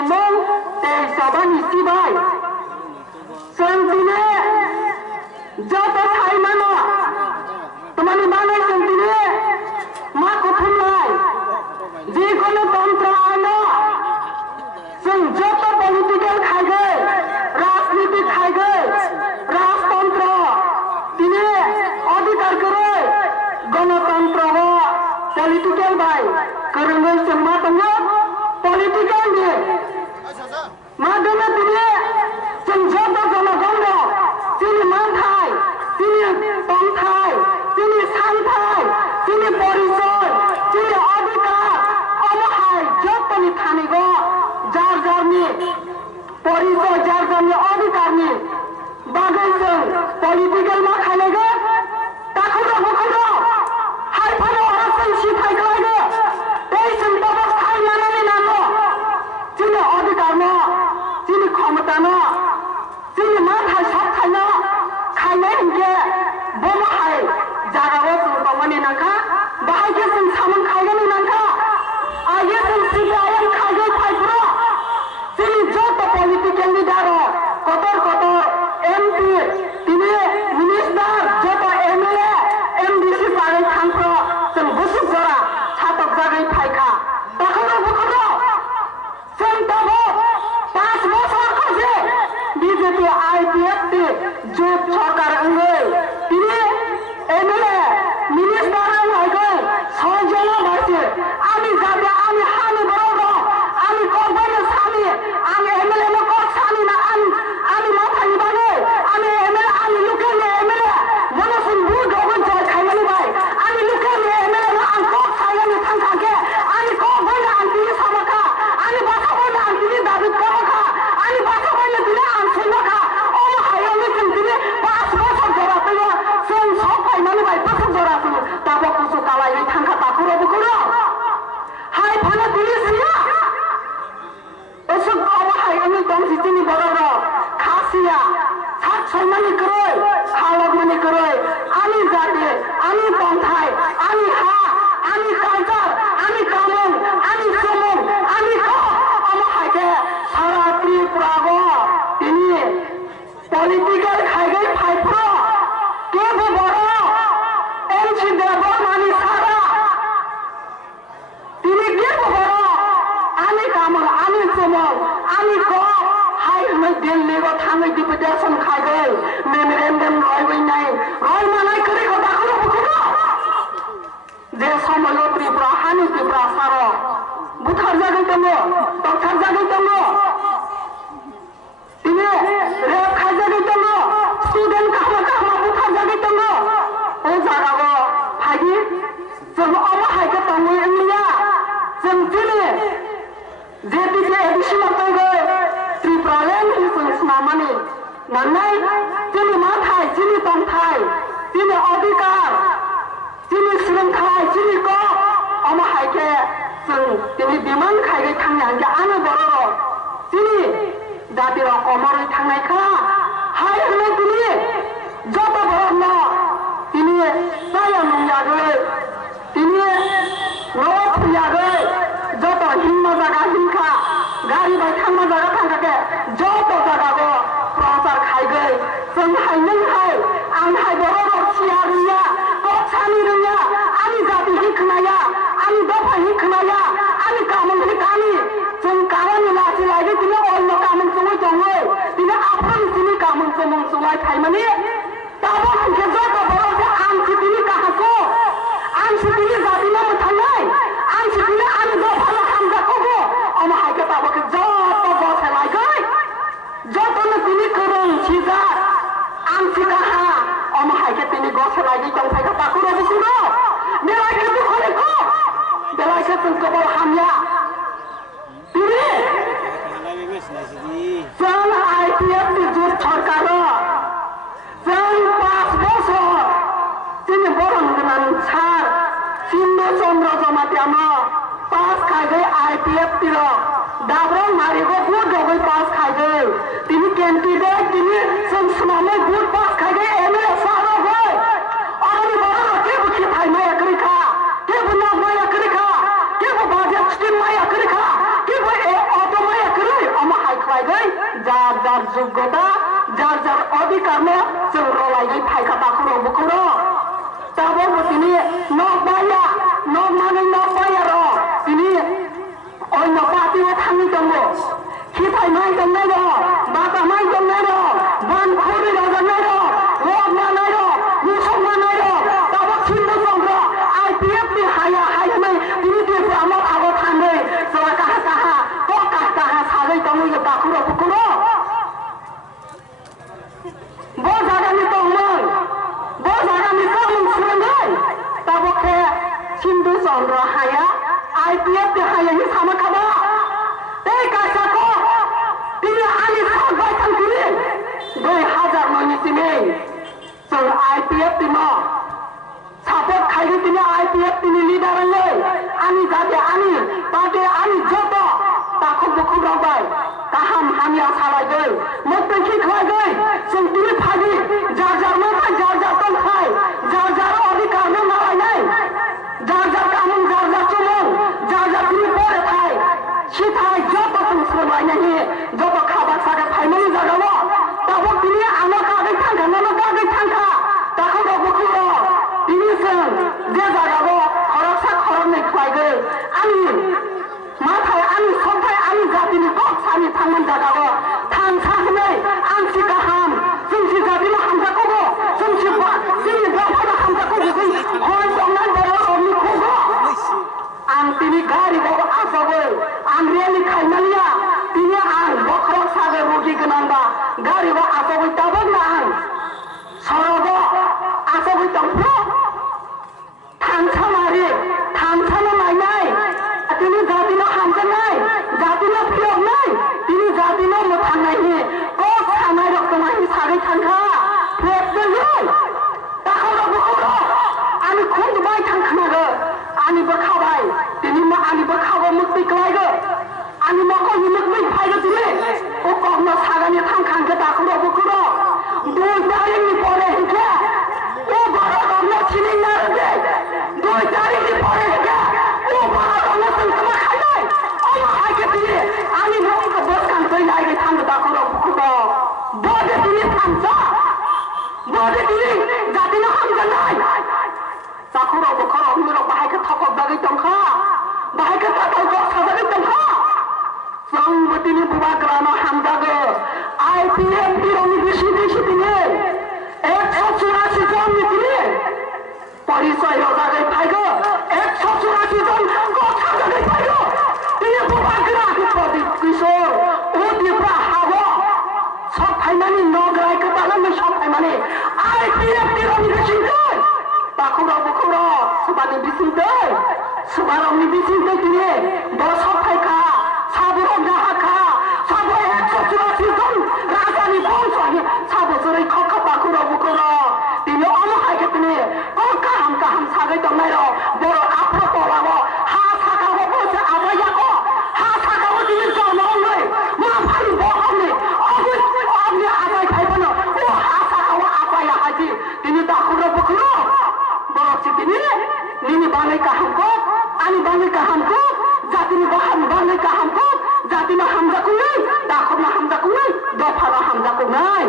Samong teh saban isi bay. Sentine jatuh hai mana? Temani mana sentine? Mak kuthulai. Jikono tantra ana. Seng jatuh political khai gay, राजनीति khai gay, राजतंत्र. Tine अधिकार करे. गणतंत्र हो political bay. Kerana semua tengah political ni. Madana tine senjata janagondo. Sini manthai, sini tongthai, sini santhai, sini porisoi, sini adhikar. Amahai jotani thani go jar jar ni porisoi jar jar ni adhikar ni. Bagai seng political ma khale go. Takuro bukuro. Hai phalo arasan si phai go go. Ei seng babas thai mana ni namo. Sini adhikar no, sini khamata no. Sini manthai sab thai no. Khai hingke bomahai jarawo sung tongmani nangka. Bahai ke seng samang khai gani nangka. Aye seng CPIM khai gai phai pura. Sini joto political leader kotor kotor MP tini minister joto MLA MDC parai thangpro seng busuk jora chatok jagai phai kha. Takuro bukuro seng tabo 5 বছর কাছে BJP IPF জোট সরকার অঙ্গে তিনি MLA minister হয়ে 6 জন আছে আমি যাবে আমি হানি বড় আমি করবো সানি আমি এমএলএ না কর সানি না আমি মাথা নিবানে আমি এমএলএ আমি লুকে নে এমএলএ মনে শুন ভুল গগন জয় খাইমানি ভাই আমি লুকে নে এমএলএ না আমি কর খাইমানি থাঙ্কাকে আমি করবো না আমি সামাকা আমি বাঁচাবো না আমি দাবি করবো আমি বাঁচাবো না দিলে আমি শুনবো ও হাইলে দিলে 5 বছর ধরে তুই সেন সব খাইমানি ভাই বছর ধরে তুই তাবো কিছু কালাই থাঙ্কা তাকুরো বুকুরো হাই ফানা দিলিস না এসব বাবা হাই আমি দম জিতিনি বড় খাসিয়া সাত সম্মানি করই খাওয়াক মানি করই আমি জাতি আমি পন্থাই আমি হা আমি কালচার আমি কামন আমি সমন আমি আমার হাইকে সারা ত্রিপুরা গো তিনি পলিটিক্যাল খাইগাই ফাইফ্র কে বড় এমসি দেব মানি সারা তিনি কে বড় আমি কামন আমি সমন আমি হাই আমি দিল্লি গো থামে ডিপুটেশন খাইগাই মেমোরেন্ডাম রয় নাই রয় মানাই করে কথা করে বুঝো যে সময় ত্রিপুরা হানি ত্রিপুরা সার বুথার জায়গায় দङ ডক্টর জায়গায় দङ তিনি রেপ খাই জায়গায় দङ স্টুডেন্ট কাহমা কাহমা বুথার জায়গায় দङ ও জায়গাগো ফাইদি जों अमा हायके दङै इंलिया जों दिनै जेपिके एडिसि मातोगै त्रिपुरालेण्ड जों स्नामानि नांनाय जोंनि माथाय जोंनि तंथाय जोंनि अधिकार जोंनि सोलोंथाय जोंनि ग अमा हायके जों दिनै बिमान खायगै थांनो हांगे आङो बर' जोंनि जातिरा अमरै थांनायखा हाय होननाय दिनै जत बर' न दिनै जाया नंयागै दिनै न' फैयागै जत हिंमा जागा हिंखा गारि बाय थांमा जागा थांखाके जत जागागो प्रचार खायगै जों हाय नों हाय आं हाय बर' सिया रोङा गसानि रोङा आंनि जाति हिंखोनाया आंनि दफा हिंखोनाया आंनि गामोन हिंखानि जों गामोन लासै लायगै दिनै अल्ल गामोन सङै दङै दिनै आफानि दिनै गामोन समं सङै थायमानि दाबो हांखे जत बर' आं दिनै काहाखौ आं दिनै जातिनो मोथांनाय आं दिनै आंनि दफानो हामजाखौबो अमा हायके दाबोके जत गसाय लायगै जतनो दिनै गोरों सिजा आं सिगाहा अमा हायके दिनै गसाय लायगै दंफायखौ दाकुरो बुकुरो बेलायके दुखुनिखौ बेलायके जों गोबाव हामया दिनै जों IPF नि जुट सरकार जों 5 বছর তিনি বরং गोनांथार सिन्धु चंद्र जमातियानो पास खायगै IPF तिर दाब्रं मारिगो गुड दगै पास खायगै तिनि कैंडिडेट तिनि जों सुनानै गुड पास खायगै MLA सारो गय अरनि बरं के बुखि थाइमा एकरिखा के बुना माया करिखा के बु बाजे स्टीम माया करिखा के बु ए ऑटो माया करि যোগ্যতা যার যার অধিকার जों रलायनाय फायखा बाखुरो बुखुरो ताबो तिनि नबाया नमानै नबाया र तिनि अন্য पार्टीयाव थांनि दङ खिथाय माइ दंनाय र बाबा माइ दंनाय र बान खरि रजानाय र रब मानाय र मुसक मानाय र ताबो थिन्दो संग्र आईपीएफ नि हाया हायमै तिनि देशे आमर आगो थांदै जरा काहा काहा तो काहा सागै दङ यो बाखुरो बुखुरो bo jagani tongmon bo jagani tongmon suranai tabokhe Hindu Chandra haya IPF de haya hi sama khaba ei kaisa ko tini ani sabai thang tini 2000 mani tini जों IPF tini support khai tini IPF tini leader lei ani jate ani party ani joto takhok bukhuk rabai kaham hamia salai gei motai ki khai gei जों tini phagi jar jar ma jar jar tong khai jar jar अधिकार ma malai nai jar jar kamun jar jar chumon jar jar tini pore khai sitai joto tong slai nahi joto khaba saga phaimani jagao tabo tini amo kagai thangka namo kagai thangka takhok bukhuk tini जों जे jagao khoroksa khoroknai khai gei ani mathai ani sonthai ani jatini kok sani thangman jagao thangsa hnai ansi kaham जोंसि जातिनो हामजाखौबो जोंसि जोंनि बाफोरा हामजाखौबो जों हय संनाय बर' रबनि खौबो आं तिनि गारिखौ आजावै आं रेलि खायमालिया तिनि आं बखरक सागै रुगि गोनांबा गारिखौ आजावै दाबोन आं सरबो आजावै दंफ्रो थांसामारि थांसानो नायनाय तिनि जातिनो हामजानाय जातिनो फिरनाय तिनि जातिनो मोथांनायनि कक सानाय रक्तमाहि सागै थांखा फेटगोन ताखौरो बुखौरो आनि खुंबाय थांखानागो आनि बोखाबाय तिनि मा आनि बोखाबो मुक्ति क्लायगो आनि मको हिमुक्ति फायगो तिनि ओ कखनो सागानि थांखांगो ताखौरो बुखौरो दुइ तारिखनि परे हिंखे ओ भारतनो छिनिना रे दुइ तारिखनि परे हिंखे ओ भारतनो संसमा खायनाय ओ हायके तिनि आनि मको बसखां दैलायगै थांगो ताखौरो बुखौरो बदे तिनि थांसा बदे तिनि जातिनो हामजानाय ताखौरो बुखौरो हमनो बाहायके थकक दागै दंखा बाहायके थाथायखौ साजागै दंखा जोंबो तिनि बुबाग्रानो हामजागो IPF बिरोनि बिसि बिसि तिनि 184 जननि तिनि परिचय होजागै फायगो 184 जन गथागै फायगो तिनि बुबाग्रा प्रदीप किशोर उदिप्रा हाबो सब फाइमानि नगराय कतानो सब फाइमानि IPF बिरोनि बिसि ताखौरो बुखौरो सुबानि बिसिंदै सुबारंनि बिसिंदै तिनि बसब फायखा साबरं जाहाखा साबो 184 जन राजानि बंशनि साबो जरै खखा ताखौरो बुखौरो तिनि अमहायके तिनि काहाम काहाम सागै दंनाय र बर' आफ्रो तलाबो हा सागाबो बसे आबायाको हा सागाबो तिनि जमरंलै मा फारि बहमनि अगनि आबाय फाइबनो ओ हा सागाबो आबाया हाजि तिनि ताखौरो बुखौरो बर'सि तिनि निनि बाङै काहामको आनि बाङै काहामको जातिनि बाङै काहामको जातिनो हामजाखौनै दाखौनो हामजाखौनै दफानो हामजाखौनै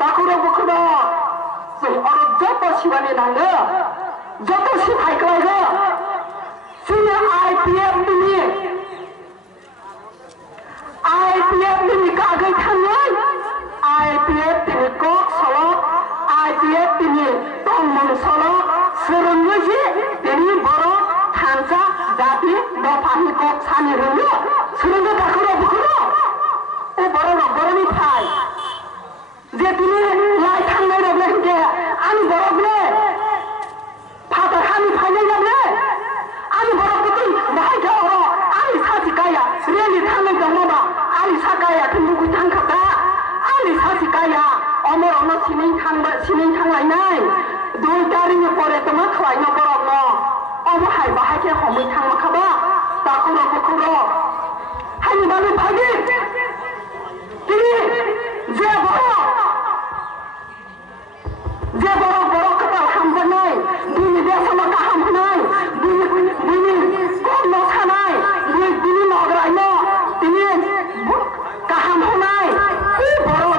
ताखौरो बुखौरो जों अर जत सिबानि नांगो जत सिफायख्लायगो जोंनि IPF नि कागै थाङै IPF नि कक सलक IPF नि तंमन सलक सोलोङो जे दिनै बर' थांसा जाति दफानि कक सानि रोङो सोलोङो ताखौरो बुखौरो ओ बर'नि फाय जे दिनै लाय थांनाय रबले हिंगे आनि बर'बले फादर हानि फायनाय जाबले आनि बर'बले बाहायजा अर आनि सासि गाया रेलि थांनाय दङबा आनि सागाया थुमुगै थांखादा आनि सासि गाया अमरनो सिनै थांलायनाय दुइ तारिखनि परे तमा खालायनो बर'नो अमहाय बाहायके हमै थांमाखाबा ताखौरो बुखौरो हानि बानु फागि तिनि जे बर' कताल हामजानाय दिनै देशमा गाहाम होनाय दिनै गमनो सानाय दिनै नगरायनो दिनै गाहाम होनाय बर'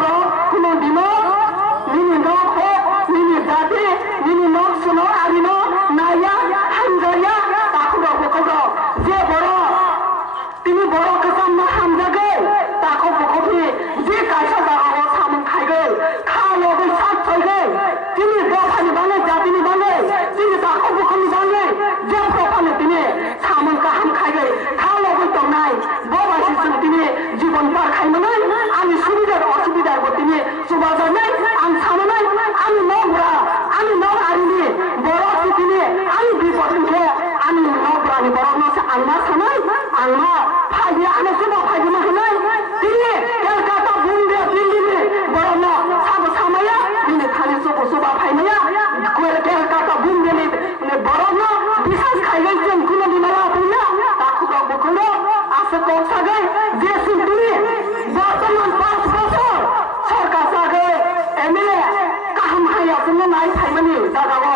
Ani bipot ke ani nobrani borokno se angma sanai angma phagi ane subo phagi mahnai tini Kolkata bunde Delhi borokno sabo samaya ini thani subo suba phaimaya Kolkata bunde ne borokno bisas khaigai chen kuno dinaya punya takut bokolo ase kok sagai je sintuni বর্তমান 5 বছর সরকার সাগে MLA কাহাম হাইয়া সঙ্গে নাই থাইমানি জাগাও